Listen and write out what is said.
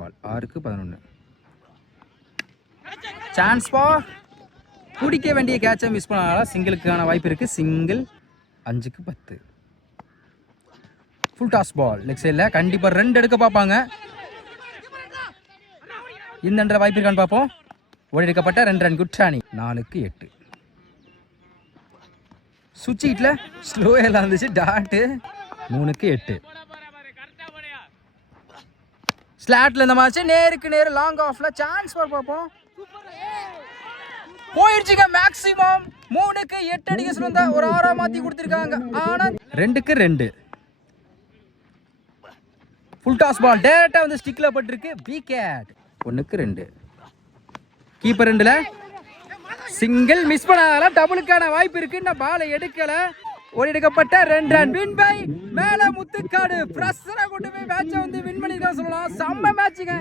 Ball 6-11. Chance for பிடிக்க வேண்டிய கேட்சை miss பண்ணாலும் சிங்கிளுக்கான வாய்ப்பு இருக்கு. Single 5-10. Full toss ball leg சைடில் கண்டிப்பாக 2 எடுக்க பார்ப்பாங்க. இந்த வாய்ப்பு இருக்கான்னு பார்ப்போம். ஓடி எடுக்கப்பட்ட 2 ரன். குட் ராணி 4-8. சுவிட்ச் ஹிட்ல ஸ்லோ எல்லாம் இருந்துச்சு. டாட்டு 3-8. ஸ்லாட்ல இந்த மாதிரி நேருக்கு நேரு லாங் ஆஃப்ல சான்ஸ் ஃபார் பார்ப்போம். போயிடுச்சுங்க. மேக்ஸிமம் 3-8 அடிக்க சொல்லுங்க. ஒரு 6 மாத்தி கொடுத்துருக்காங்க. ஆனா 2-2. ஃபுல் டாஸ் பால் டைரக்டா வந்து ஸ்டிக்ல பட்டிருக்கு. விக்கெட் 1-2. கீப்பர் 2ல சிங்கிள் மிஸ் பண்ணால டபுளுக்கான வாய்ப்பு இருக்கு. இன்னும் பாலை எடுக்கல. ஓடி எடுக்கப்பட்ட 2 ரன். வின் பை மேல முத்துக்காடு. பிரஷரை கொண்டு போய் மேட்சை வந்து வின் பண்ணிருக்கான்னு சொல்லலாம். செம்ம மேட்சுங்க.